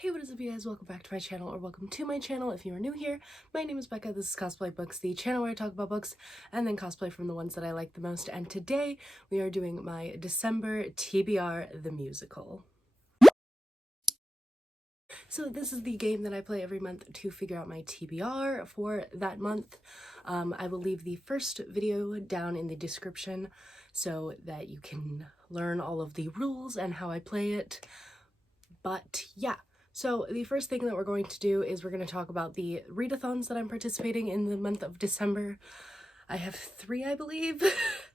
Hey, what is up you guys? Welcome back to my channel, or welcome to my channel if you are new here. My name is Becca, this is Cosplay.and.books, the channel where I talk about books and then cosplay from the ones that I like the most, and today we are doing my December TBR, the musical. So this is the game that I play every month to figure out my TBR for that month. I will leave the first video down in the description so that you can learn all of the rules and how I play it. But yeah. So the first thing that we're going to do is we're going to talk about the readathons that I'm participating in the month of December. I have 3, I believe.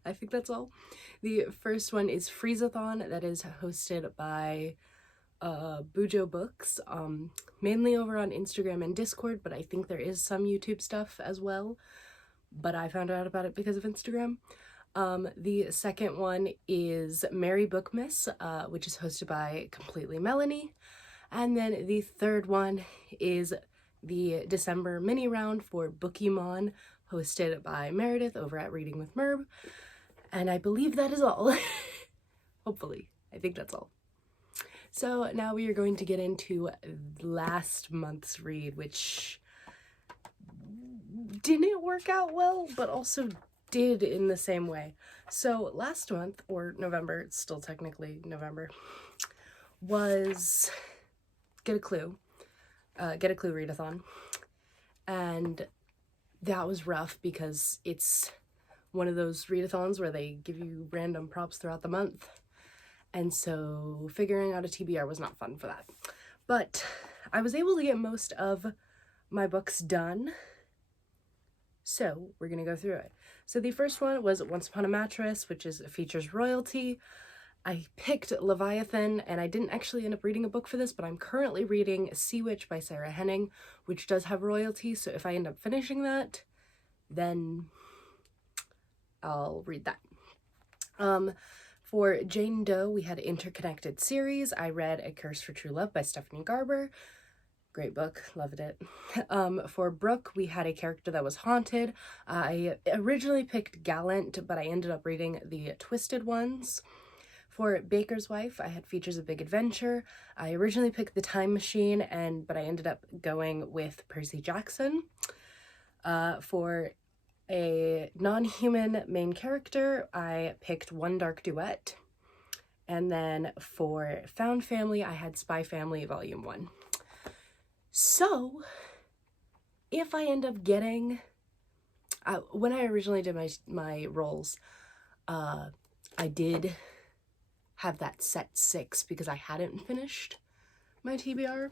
I think that's all. The first one is Freezathon, that is hosted by Bujo Books, mainly over on Instagram and Discord, but I think there is some YouTube stuff as well. But I found out about it because of Instagram. The second one is Merry Bookmas, which is hosted by Completely Melanie. And then the third one is the December mini round for Bookymon, hosted by Meredith over at Reading with Merb. And I believe that is all. Hopefully. I think that's all. So now we are going to get into last month's read, which didn't work out well, but also did in the same way. So last month, or November, it's still technically November, was Get a Clue readathon, and that was rough because it's one of those readathons where they give you random prompts throughout the month, and so figuring out a TBR was not fun for that. But I was able to get most of my books done, so we're gonna go through it. So the first one was Once Upon a Mattress, which features royalty. I picked Leviathan, and I didn't actually end up reading a book for this, but I'm currently reading Sea Witch by Sarah Henning, which does have royalty, so if I end up finishing that, then I'll read that. For Jane Doe, we had Interconnected Series. I read A Curse for True Love by Stephanie Garber. Great book, loved it. For Brooke, we had A Character That Was Haunted. I originally picked Gallant, but I ended up reading the Twisted Ones. For Baker's Wife, I had Features of Big Adventure. I originally picked The Time Machine, but I ended up going with Percy Jackson. For a non-human main character, I picked One Dark Duet. And then for Found Family, I had Spy Family Volume 1. So, if I end up getting... when I originally did my rolls, I did have that set 6 because I hadn't finished my TBR.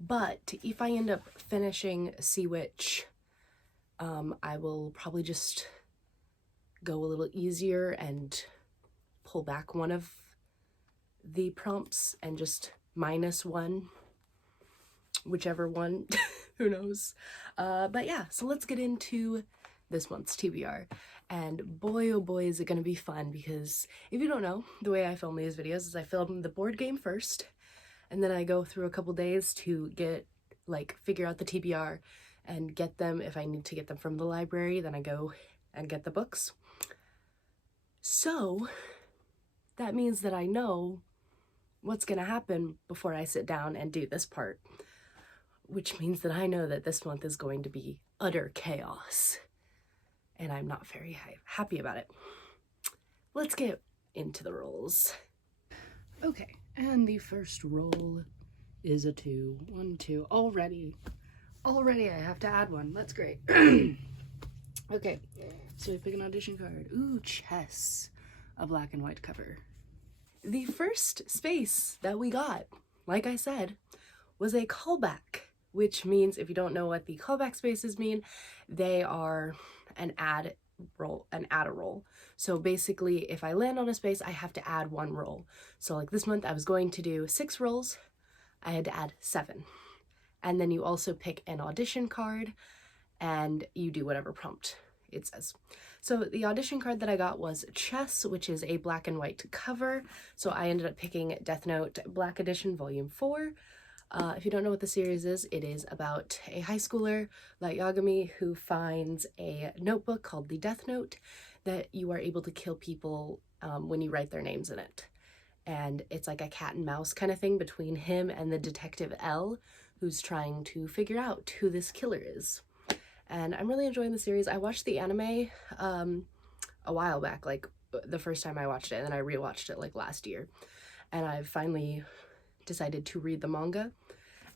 But if I end up finishing Sea Witch, I will probably just go a little easier and pull back one of the prompts and just -1, whichever one, who knows. But yeah, so let's get into this month's TBR. And boy, oh boy, is it going to be fun, because if you don't know, the way I film these videos is I film the board game first, and then I go through a couple days to figure out the TBR and get them. If I need to get them from the library, then I go and get the books. So that means that I know what's going to happen before I sit down and do this part, which means that I know that this month is going to be utter chaos. And I'm not very happy about it. Let's get into the rolls. Okay, and the first roll is a 2. 1, 2. Already I have to add 1. That's great. Okay, so we pick an audition card. Ooh, Chess. A black and white cover. The first space that we got, like I said, was a callback, which means, if you don't know what the callback spaces mean, they are an add a roll. So basically, if I land on a space, I have to add 1 roll. So like this month, I was going to do 6 rolls. I had to add 7. And then you also pick an audition card, and you do whatever prompt it says. So the audition card that I got was Chess, which is a black and white cover. So I ended up picking Death Note Black Edition Volume 4. If you don't know what the series is, it is about a high schooler, Light Yagami, who finds a notebook called the Death Note that you are able to kill people when you write their names in it. and it's like a cat and mouse kind of thing between him and the detective L, who's trying to figure out who this killer is. And I'm really enjoying the series. I watched the anime a while back, like the first time I watched it, and then I rewatched it like last year. And I've finally decided to read the manga,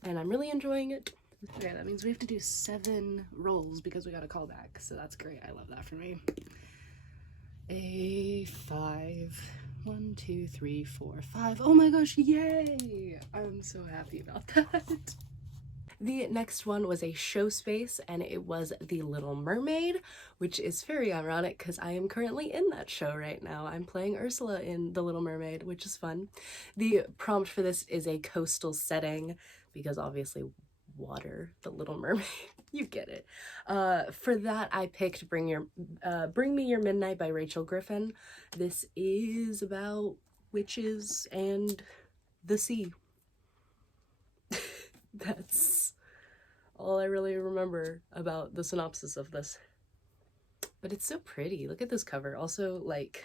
and I'm really enjoying it. Okay, that means we have to do 7 rolls because we got a callback, so that's great. I love that for me. A5. 1, 2, 3, 4, 5. Oh my gosh, yay! I'm so happy about that. The next one was a show space, and it was The Little Mermaid, which is very ironic because I am currently in that show right now. I'm playing Ursula in The Little Mermaid, which is fun. The prompt for this is a coastal setting, because obviously water, The Little Mermaid, you get it. For that, I picked Bring Me Your Midnight by Rachel Griffin. This is about witches and the sea. That's all I really remember about the synopsis of this. But it's so pretty. Look at this cover. Also, like,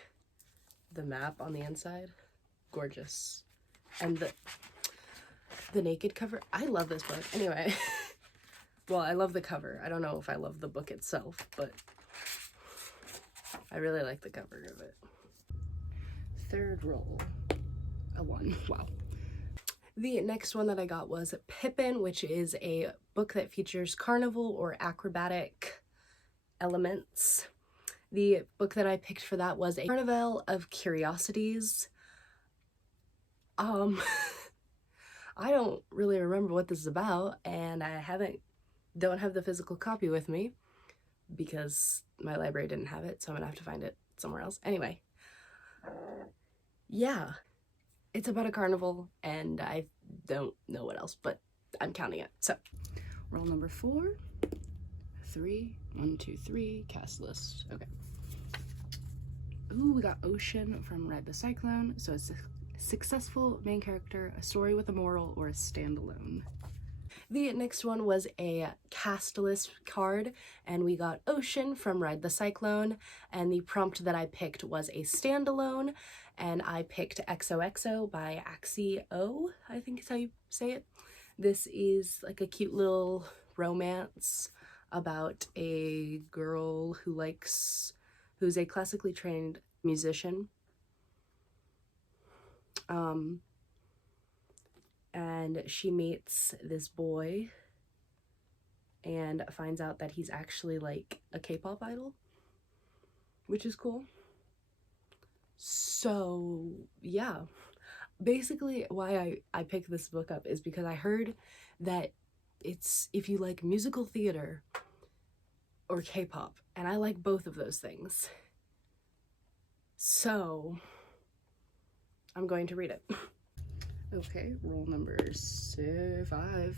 the map on the inside. Gorgeous. And the naked cover. I love this book. Anyway. Well, I love the cover. I don't know if I love the book itself, but I really like the cover of it. Third roll. A 1. Wow. The next one that I got was Pippen, which is a book that features carnival or acrobatic elements. The book that I picked for that was A Carnival of Curiosities. I don't really remember what this is about, and I don't have the physical copy with me because my library didn't have it, so I'm gonna have to find it somewhere else. Anyway, yeah. It's about a carnival, and I don't know what else, but I'm counting it. So, roll number 4, 3, 1, 2, 3, cast list. Okay. Ooh, we got Ocean from Ride the Cyclone. So it's a successful main character, a story with a moral, or a standalone. The next one was a cast list card, and we got Ocean from Ride the Cyclone, and the prompt that I picked was a standalone, and I picked XOXO by XOXO, I think is how you say it. This is like a cute little romance about a girl who's a classically trained musician. And she meets this boy and finds out that he's actually like a K-pop idol, which is cool. So yeah, basically why I picked this book up is because I heard that it's if you like musical theater or K-pop, and I like both of those things. So I'm going to read it. Okay, roll number 5.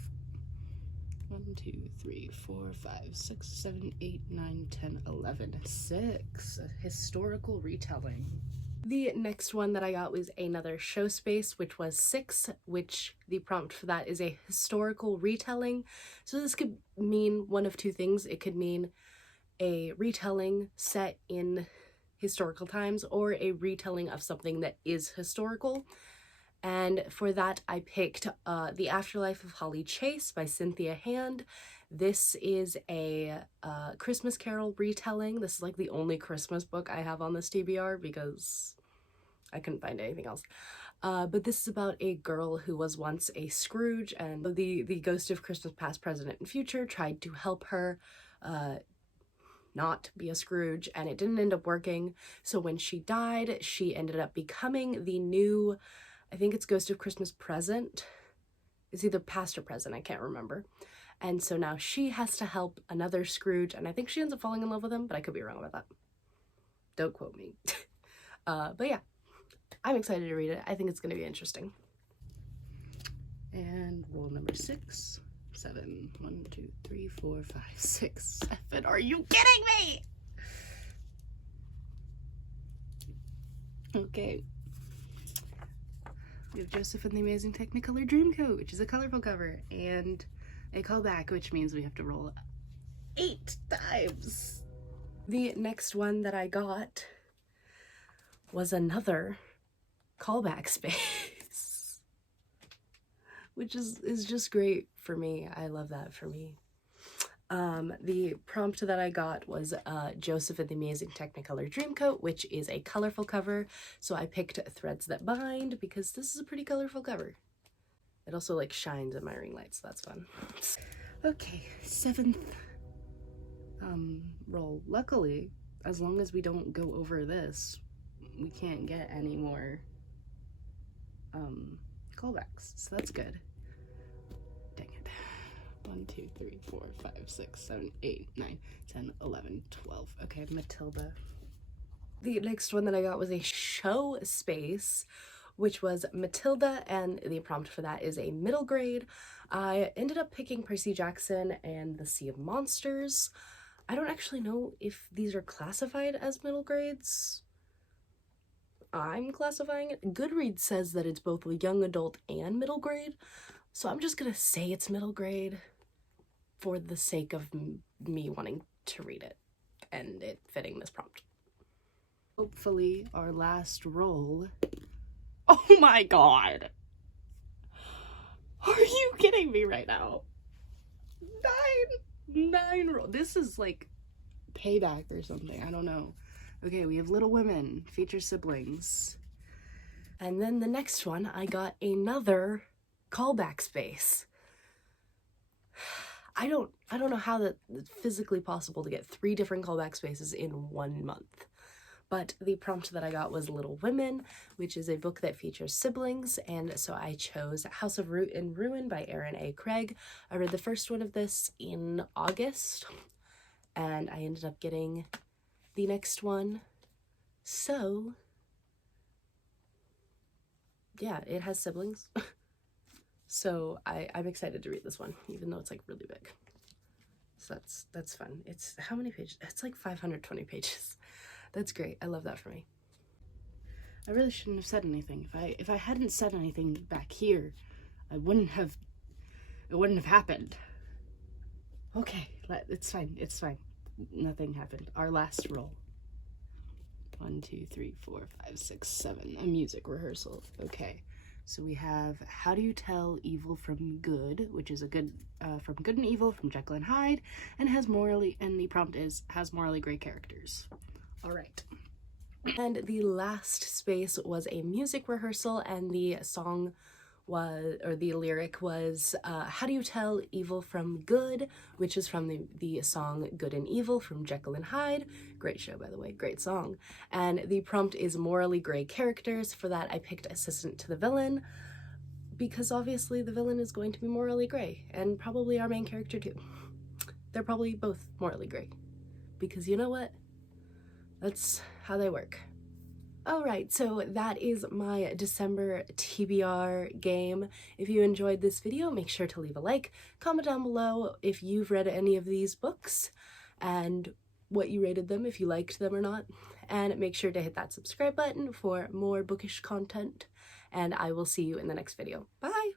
1, 2, 3, 4, 5, 6, 7, 8, 9, 10, 11. 6. A historical retelling. The next one that I got was another show space, which was 6, which the prompt for that is a historical retelling. So this could mean one of 2 things. It could mean a retelling set in historical times, or a retelling of something that is historical. And for that, I picked The Afterlife of Holly Chase by Cynthia Hand. This is a Christmas Carol retelling. This is like the only Christmas book I have on this TBR because I couldn't find anything else. But this is about a girl who was once a Scrooge, and the ghost of Christmas past, present, and future tried to help her not be a Scrooge, and it didn't end up working. So when she died, she ended up becoming the new, I think it's Ghost of Christmas Present. It's either past or present, I can't remember. And so now she has to help another Scrooge, and I think she ends up falling in love with him, but I could be wrong about that. Don't quote me. But yeah, I'm excited to read it. I think it's going to be interesting. And roll number 6, 7. 1, 2, 3, 4, 5, 6, 7. Are you kidding me? Okay. We have Joseph and the Amazing Technicolor Dreamcoat, which is a colorful cover, and a callback, which means we have to roll 8 times. The next one that I got was another callback space, which is just great for me. I love that for me. The prompt that I got was Joseph and the Amazing Technicolor Dreamcoat, which is a colorful cover. So I picked Threads That Bind because this is a pretty colorful cover. It also like shines in my ring light, so that's fun. Okay, 7th roll. Luckily, as long as we don't go over this, we can't get any more callbacks, so that's good. Dang it. 1, 2, 3, 4, 5, 6, 7, 8, 9, 10, 11, 12. Okay, Matilda. The next one that I got was a show space, which was Matilda, and the prompt for that is a middle grade. I ended up picking Percy Jackson and the Sea of Monsters. I don't actually know if these are classified as middle grades. I'm classifying it. Goodreads says that it's both young adult and middle grade, so I'm just gonna say it's middle grade for the sake of me wanting to read it and it fitting this prompt. Hopefully our last roll. Oh my god! Are you kidding me right now? 9 roll. This is like payback or something. I don't know. Okay, we have Little Women, feature siblings. And then the next one, I got another callback space. I don't know how that's physically possible to get 3 different callback spaces in 1 month. But the prompt that I got was Little Women, which is a book that features siblings, and so I chose House of Root and Ruin by Aaron A. Craig. I read the first one of this in August, and I ended up getting the next one. So, yeah, it has siblings. So I'm excited to read this one, even though it's like really big. So that's fun. It's how many pages? It's like 520 pages. That's great. I love that for me. I really shouldn't have said anything. If I hadn't said anything back here, it wouldn't have happened. Okay, it's fine. It's fine. Nothing happened. Our last roll. 1, 2, 3, 4, 5, 6, 7. A music rehearsal. Okay. So we have How Do You Tell Evil from Good, which is a good from Good and Evil from Jekyll and Hyde, and the prompt is has morally gray characters. All right. And the last space was a music rehearsal, and the lyric was How Do You Tell Evil from Good, which is from the song Good and Evil from Jekyll and Hyde. Great show, by the way, great song. And the prompt is morally gray characters. For that, I picked Assistant to the Villain, because obviously the villain is going to be morally gray, and probably our main character too. They're probably both morally gray, because you know what? That's how they work. Alright, so that is my December TBR game. If you enjoyed this video, make sure to leave a like, comment down below if you've read any of these books, and what you rated them, if you liked them or not, and make sure to hit that subscribe button for more bookish content, and I will see you in the next video. Bye!